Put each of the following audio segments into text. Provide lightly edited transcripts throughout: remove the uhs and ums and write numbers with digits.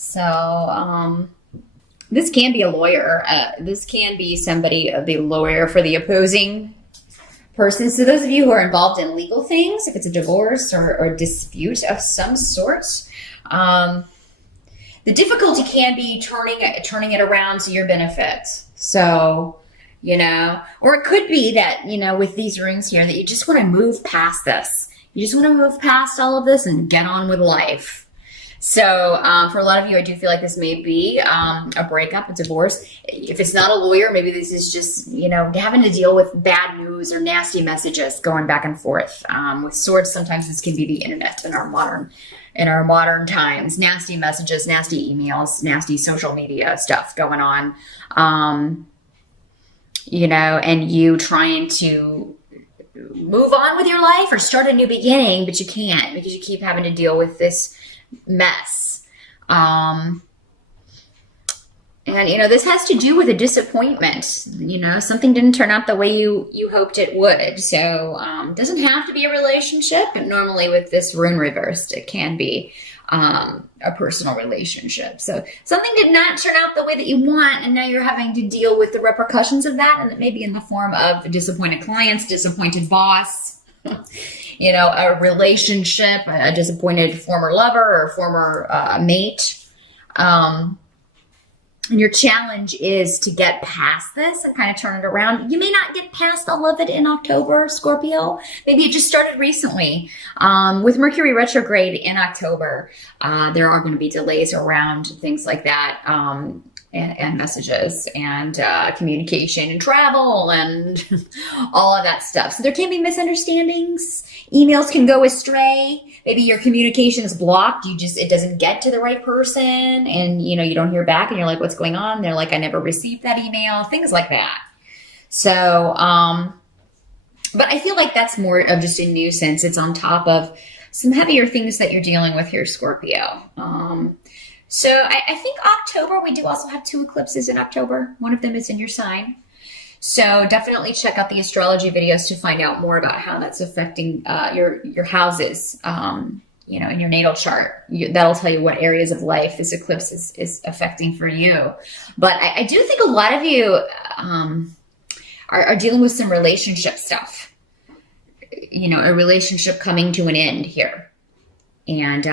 So, this can be a lawyer. This can be somebody, the lawyer for the opposing person. So those of you who are involved in legal things, if it's a divorce or a dispute of some sort, the difficulty can be turning it around to your benefit. So, or it could be that, with these runes here, that you just want to move past this. You just want to move past all of this and get on with life. So for a lot of you, I do feel like this may be a breakup, a divorce. If it's not a lawyer, maybe this is just, having to deal with bad news or nasty messages going back and forth. With swords, sometimes this can be the internet in our modern times. Nasty messages, nasty emails, nasty social media stuff going on. And you trying to move on with your life or start a new beginning, but you can't because you keep having to deal with this mess. And this has to do with a disappointment. Something didn't turn out the way you hoped it would. So it doesn't have to be a relationship, but normally with this rune reversed, it can be a personal relationship. So something did not turn out the way that you want, and now you're having to deal with the repercussions of that, and it may be in the form of disappointed clients, disappointed boss, a relationship, a disappointed former lover or former mate. And your challenge is to get past this and kind of turn it around. You may not get past all of it in October, Scorpio. Maybe it just started recently. With Mercury retrograde in October, there are going to be delays around things like that, and messages and communication and travel and all of that stuff. So there can be misunderstandings. Emails can go astray. Maybe your communication is blocked. It doesn't get to the right person, and you don't hear back, and you're like, what's going on? They're like, I never received that email, things like that. So, but I feel like that's more of just a nuisance. It's on top of some heavier things that you're dealing with here, Scorpio. So I think October, we do also have 2 eclipses in October. One of them is in your sign. So definitely check out the astrology videos to find out more about how that's affecting your houses, in your natal chart. That'll tell you what areas of life this eclipse is affecting for you. But I do think a lot of you are dealing with some relationship stuff. A relationship coming to an end here. And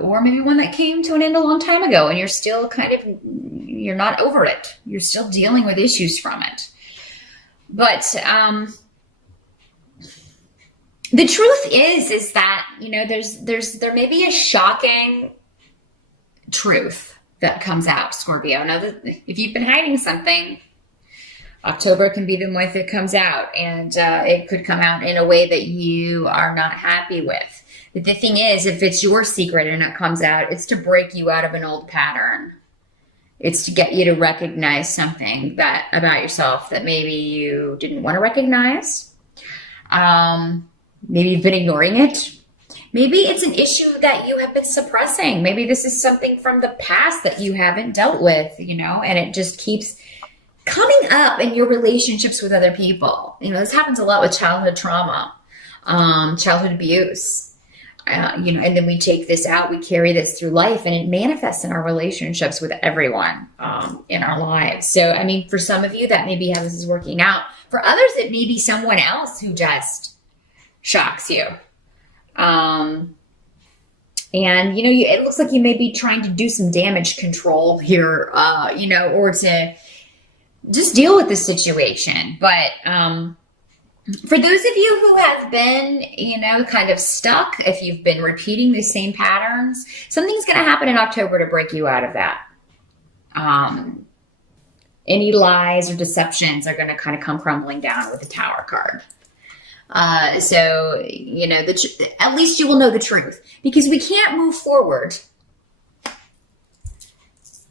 or maybe one that came to an end a long time ago, and you're still you're not over it. You're still dealing with issues from it. But the truth is that there may be a shocking truth that comes out, Scorpio. Now, if you've been hiding something, October can be the month it comes out, and it could come out in a way that you are not happy with. But the thing is, if it's your secret and it comes out, it's to break you out of an old pattern. It's to get you to recognize something about yourself that maybe you didn't want to recognize. Maybe you've been ignoring it. Maybe it's an issue that you have been suppressing. Maybe this is something from the past that you haven't dealt with, and it just keeps coming up in your relationships with other people. This happens a lot with childhood trauma, childhood abuse. And then we take this out, we carry this through life, and it manifests in our relationships with everyone in our lives. So, for some of you, that may be how this is working out. For others, it may be someone else who just shocks you. And, it looks like you may be trying to do some damage control here, or to just deal with the situation. But, for those of you who have been, kind of stuck, if you've been repeating the same patterns, something's going to happen in October to break you out of that. Any lies or deceptions are going to kind of come crumbling down with the Tower card. So, at least you will know the truth, because we can't move forward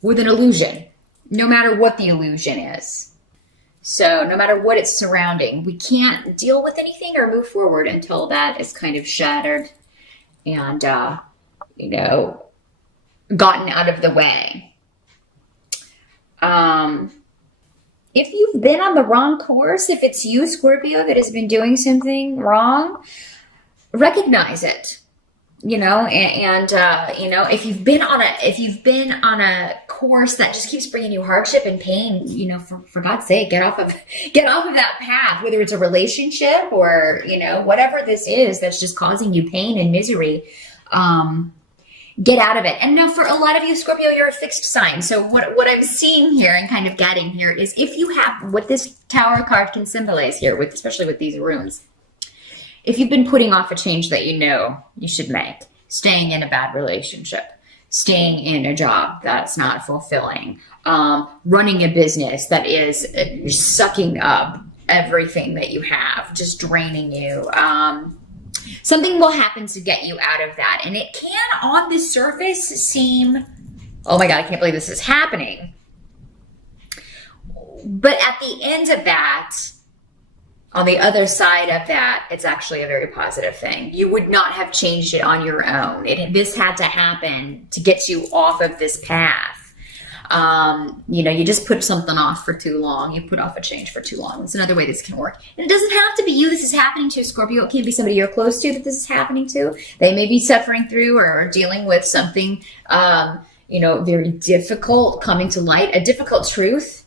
with an illusion, no matter what the illusion is. So no matter what it's surrounding, we can't deal with anything or move forward until that is kind of shattered and, gotten out of the way. If you've been on the wrong course, if it's you, Scorpio, that has been doing something wrong, recognize it. you know, you know, if you've been on a course that just keeps bringing you hardship and pain, you know, for God's sake, get off of that path, whether it's a relationship or, you know, whatever this is that's just causing you pain and misery. Get out of it. And now for a lot of you, Scorpio, you're a fixed sign. So what I'm seeing here and kind of getting here is if you have what this Tower card can symbolize here, with especially with these runes, if you've been putting off a change that you know you should make, staying in a bad relationship, staying in a job that's not fulfilling, running a business that is sucking up everything that you have, just draining you, something will happen to get you out of that. And it can, on the surface, seem, oh my God, I can't believe this is happening. But at the end of that, on the other side of that, it's actually a very positive thing. You would not have changed it on your own. This had to happen to get you off of this path. You know, you just put something off for too long. You put off a change for too long. It's another way this can work. And it doesn't have to be you this is happening to, Scorpio. It can be somebody you're close to that this is happening to. They may be suffering through or dealing with something, you know, very difficult coming to light, a difficult truth.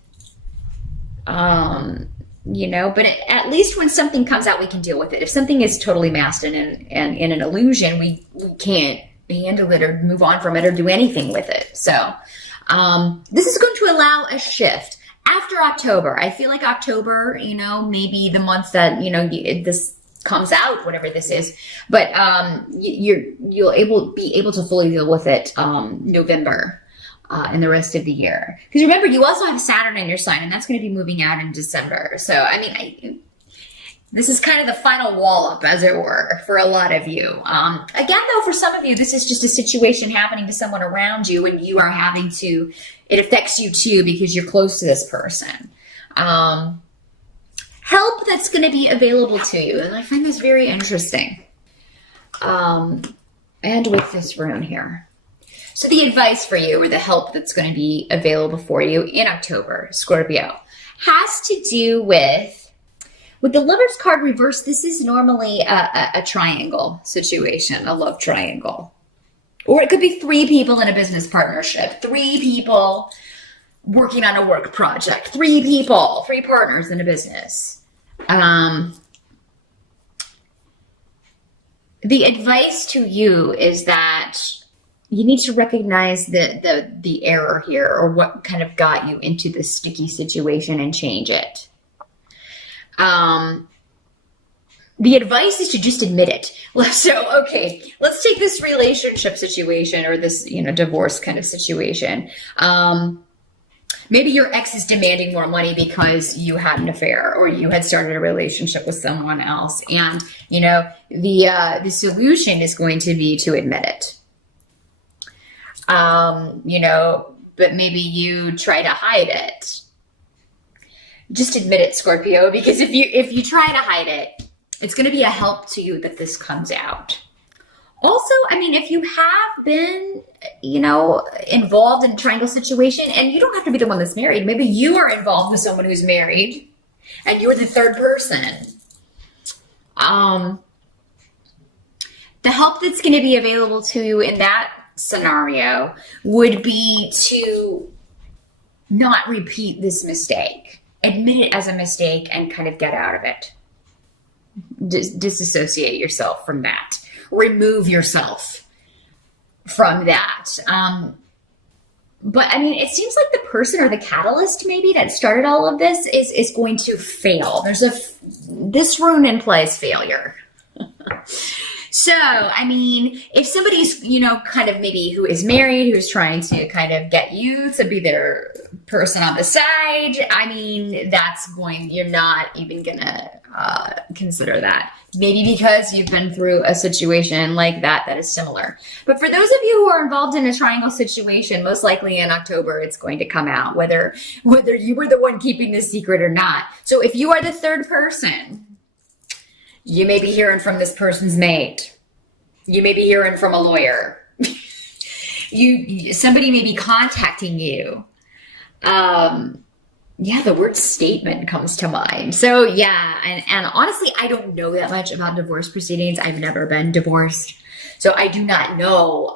You know, but at least when something comes out, we can deal with it. If something is totally masked and in an illusion, we can't handle it or move on from it or do anything with it. So, this is going to allow a shift after October. I feel like October, you know, maybe the month that, you know, this comes out, whatever this is, but, you'll be able to fully deal with it, November, and the rest of the year. Because remember, you also have Saturn in your sign, and that's going to be moving out in December. So, I mean, this is kind of the final wallop, as it were, for a lot of you. Again, though, for some of you, this is just a situation happening to someone around you, and you are having to, it affects you too, because you're close to this person. Help that's going to be available to you, and I find this very interesting. And with this rune here. So the advice for you, or the help that's going to be available for you in October, Scorpio, has to do with the Lover's card reversed. This is normally a triangle situation, a love triangle. Or it could be 3 people in a business partnership, 3 people working on a work project, 3 people, 3 partners in a business. The advice to you is that you need to recognize the error here, or what kind of got you into this sticky situation, and change it. The advice is to just admit it. So, okay, let's take this relationship situation, or this, you know, divorce kind of situation. Maybe your ex is demanding more money because you had an affair, or you had started a relationship with someone else. And, you know, the solution is going to be to admit it. You know, but maybe you try to hide it. Just admit it, Scorpio, because if you try to hide it, it's going to be a help to you that this comes out. Also, I mean, if you have been, you know, involved in a triangle situation, and you don't have to be the one that's married, maybe you are involved with someone who's married and you're the third person. The help that's going to be available to you in that scenario would be to not repeat this mistake. Admit it as a mistake and kind of get out of it. Disassociate yourself from that. Remove yourself from that. But I mean, it seems like the person or the catalyst maybe that started all of this is going to fail. This rune implies failure. So, I mean, if somebody's, you know, kind of maybe who is married, who's trying to kind of get you to be their person on the side, I mean, you're not even gonna consider that. Maybe because you've been through a situation like that is similar. But for those of you who are involved in a triangle situation, most likely in October, it's going to come out, whether you were the one keeping this secret or not. So if you are the third person, you may be hearing from this person's mate. You may be hearing from a lawyer. Somebody may be contacting you. Yeah, the word statement comes to mind. So yeah, and honestly, I don't know that much about divorce proceedings. I've never been divorced. So I do not know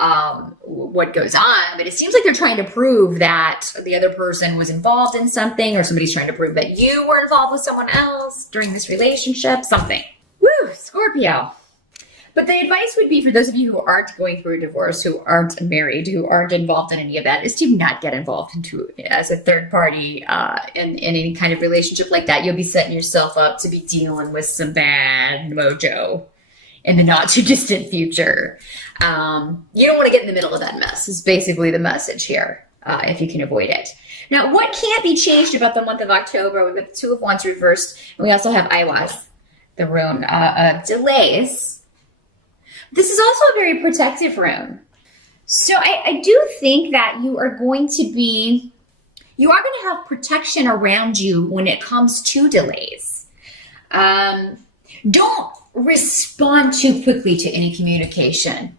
what goes on, but it seems like they're trying to prove that the other person was involved in something, or somebody's trying to prove that you were involved with someone else during this relationship, something. Woo, Scorpio. But the advice would be for those of you who aren't going through a divorce, who aren't married, who aren't involved in any of that, is to not get involved into as a third party in any kind of relationship like that. You'll be setting yourself up to be dealing with some bad mojo in the not too distant future. You don't want to get in the middle of that mess is basically the message here, if you can avoid it. Now, what can't be changed about the month of October? We've got the Two of Wands reversed, and we also have Iwas, the rune of delays. This is also a very protective rune. So I do think that you are going to have protection around you when it comes to delays. Don't respond too quickly to any communication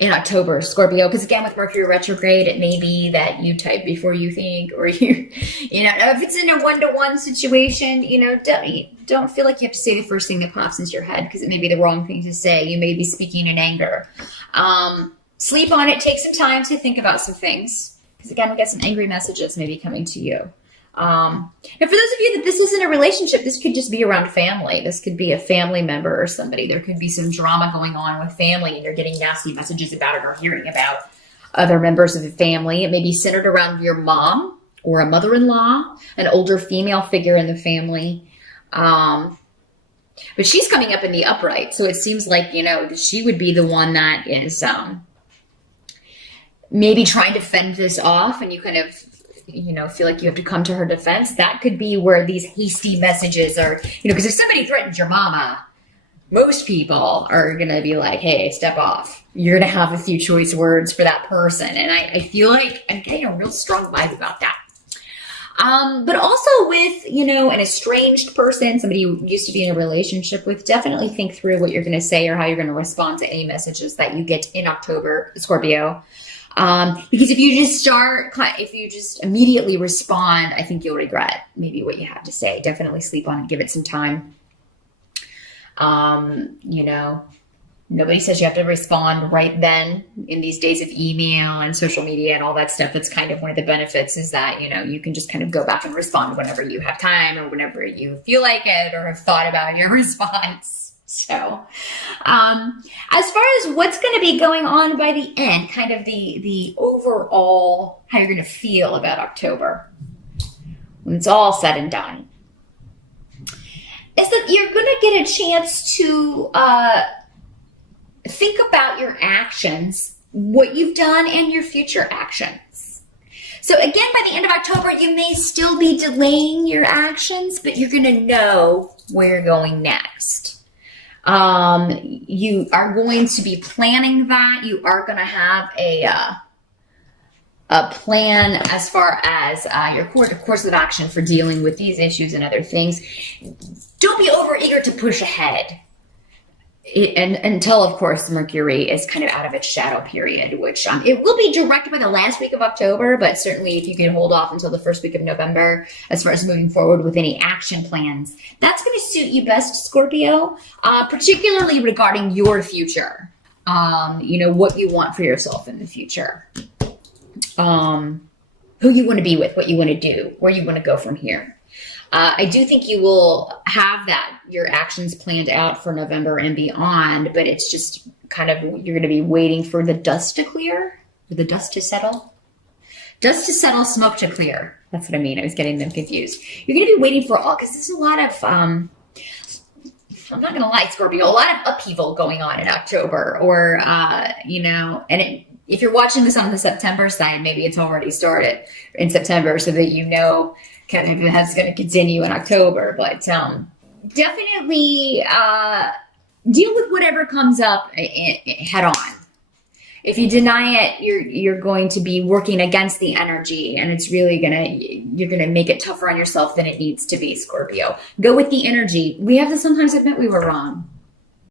in October, Scorpio, because again, with Mercury retrograde, it may be that you type before you think, or if it's in a one-to-one situation, don't feel like you have to say the first thing that pops into your head, because it may be the wrong thing to say. You may be speaking in anger. Sleep on it. Take some time to think about some things, because again, we got some angry messages maybe coming to you. And for those of you that this isn't a relationship, this could just be around family. This could be a family member or somebody. There could be some drama going on with family, and you're getting nasty messages about it or hearing about other members of the family. It may be centered around your mom or a mother-in-law, an older female figure in the family. But she's coming up in the upright. So it seems like, she would be the one that is maybe trying to fend this off, and you kind of feel like you have to come to her defense. That could be where these hasty messages are, because if somebody threatens your mama, most people are going to be like, hey, step off. You're going to have a few choice words for that person. And I feel like I'm getting a real strong vibe about that. But also with, an estranged person, somebody you used to be in a relationship with, definitely think through what you're going to say or how you're going to respond to any messages that you get in October, Scorpio. Because if you just immediately respond, I think you'll regret maybe what you have to say. Definitely sleep on it, give it some time. Nobody says you have to respond right then in these days of email and social media and all that stuff. That's kind of one of the benefits, is that, you can just kind of go back and respond whenever you have time or whenever you feel like it or have thought about your response. So, as far as what's going to be going on by the end, kind of the overall, how you're going to feel about October when it's all said and done, is that you're going to get a chance to think about your actions, what you've done, and your future actions. So again, by the end of October, you may still be delaying your actions, but you're going to know where you're going next. You are going to be planning that. You are going to have a plan as far as your course of action for dealing with these issues and other things. Don't be overeager to push ahead. Until, of course, Mercury is kind of out of its shadow period, which it will be directed by the last week of October, but certainly if you can hold off until the first week of November, as far as moving forward with any action plans, that's going to suit you best, Scorpio, particularly regarding your future, what you want for yourself in the future, who you want to be with, what you want to do, where you want to go from here. I do think you will have your actions planned out for November and beyond, but it's just kind of, you're going to be waiting for the dust to clear, or the dust to settle. Dust to settle, smoke to clear. That's what I mean. I was getting them confused. You're going to be waiting for because there's a lot of, I'm not going to lie, Scorpio, a lot of upheaval going on in October, or, and if you're watching this on the September side, maybe it's already started in September, so that kind of that's going to continue in October. But definitely deal with whatever comes up head on. If you deny it, you're going to be working against the energy, and it's really you're gonna make it tougher on yourself than it needs to be, Scorpio. Go with the energy. We have to sometimes admit we were wrong.